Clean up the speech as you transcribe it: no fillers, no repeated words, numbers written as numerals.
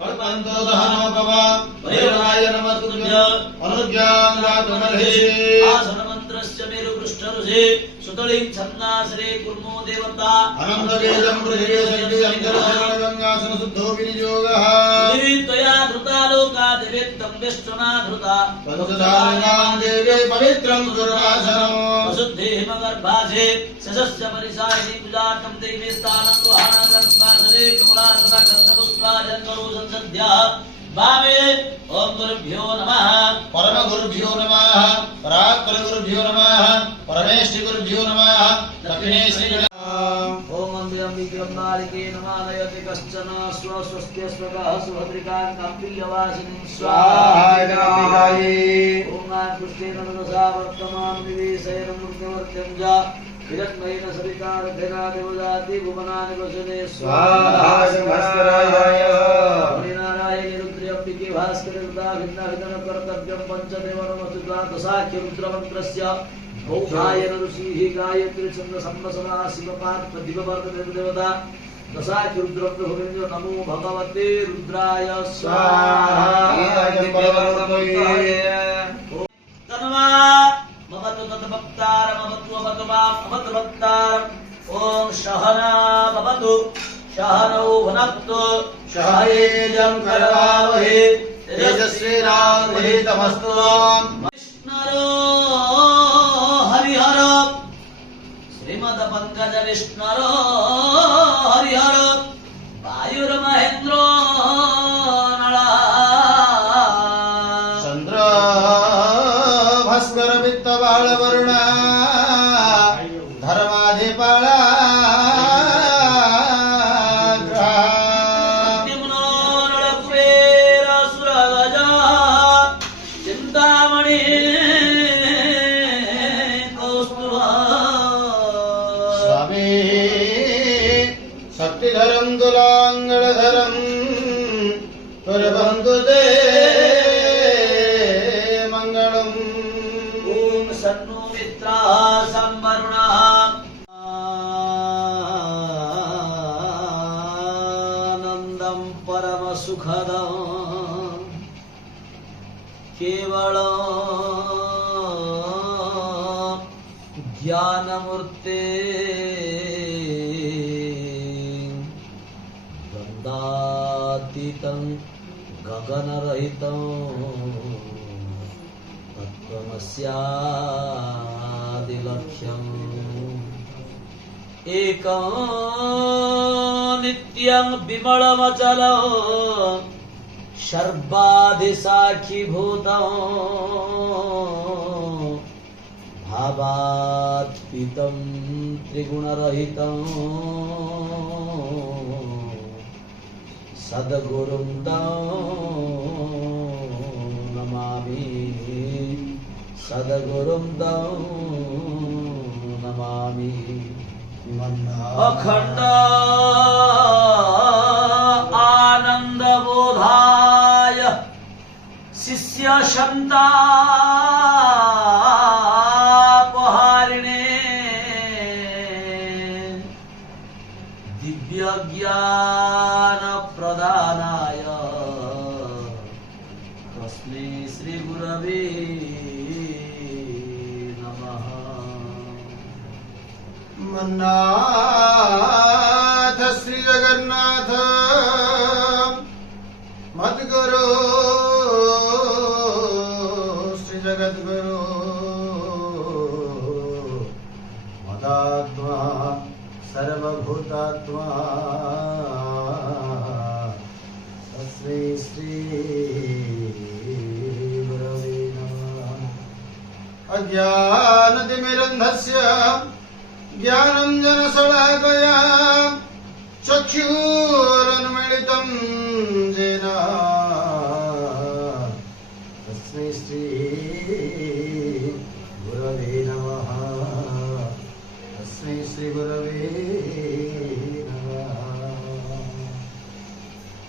कल्पन्तो दहनोपम वैरवाय नमस्तुभ्य अनुज्ञां दातुमर्हसि आसनमन्त्रस्य मेरुपृष्ठरुषे सुतलिं छन्दासरे कुर्मो देवता अनन्तवेदं हृदये सन्ति अन्तरशरणगङ्गासन शुद्धो विनियोगः त्वया धृता लोका देवेत्तं विष्णुना धृता पञ्चधारणां देवे पवित्रं दुर्वासनम् वसुद्धे हिमगर्भासे सशस्य परिसायिनी पूजार्थं देवी स्थानं गुहानागर्भासरे कमलासनगन्धपुष्पाजन्मरो संसद्या भावे ओम गुरुभ्यो नमः परम गुरुभ्यो नमः परात्पर गुरुभ्यो नमः परमेष्टि गुरुभ्यो नमः दक्षिणे श्री ओम अंबिके नमालयति कश्चन स्वस्त्य स्वगः सुभद्रिकां काम्पिल्यवासिनीं स्वाहाय ओम पुष्टेन मनसा वर्तमान निवेशयन् मूर्तिवर्त्यं जा विरत्मयेन सरिता रथेना देवजाति भुवनानि वसने स्वाहाय भास्कराय हरिनारायण रुद्रम्बिके भास्करयुता भिन्नभिन्न कर्तव्यं पञ्चदेव नमस्तुता दशाख्य रुद्रमन्त्रस्य बौधायन ऋषिः गायत्री छन्द सम्मसना शिवपाद दिववर्त देवता दशाख्य रुद्रं प्रभुवेन्द्र नमो भगवते रुद्राय स्वाहा तन्वा ममतु तद्भक्तारं ममतु ममतु मां ममतु भक्तारम् ओम सहना भवतु सहनौ भुनक्तु शहयेजं करवावहे तेजस्वीनावधीतमस्तु विष्णुरो हरिहर श्रीमद पंकज विष्णुरो हरिहर वायुर्महेन्द्रो नला चंद्र भास्कर वित्तबाळ वरुण धर्माधिपाळा शक्तिधरं दुलांगलधरं तुरबंधु दे मंगलम् ओम सन्नो मित्राः संवरुणाः आनन्दं परमसुखदं केवलं ज्ञानमूर्ते गन्धातीतं गगनरहितं तत्त्वमस्यादिलक्ष्यम् एकं नित्यं विमलमचलं सर्वाधिसाक्षिभूतं भावात्पितं त्रिगुणरहितं सद्गुरुं तं नमामि सद्गुरुं तं नमामि अखण्ड आनन्दबोधाय शिष्य संतापहारिणे दिव्य ज्ञान प्रदानाय तस्मै श्री गुरवे नमः मन्नाथ श्री जगन्नाथ मद्गुरु श्री जगद्गुरु मदात्मा सर्वभूतात्मा तस्मै श्री गुरवे नमः अज्ञानतिमिरन्धस्य ज्ञानञ्जनशलाकया चक्षुरुन्मीलितं येन तस्मै श्री गुरवे नमः तस्मै श्री गुरवे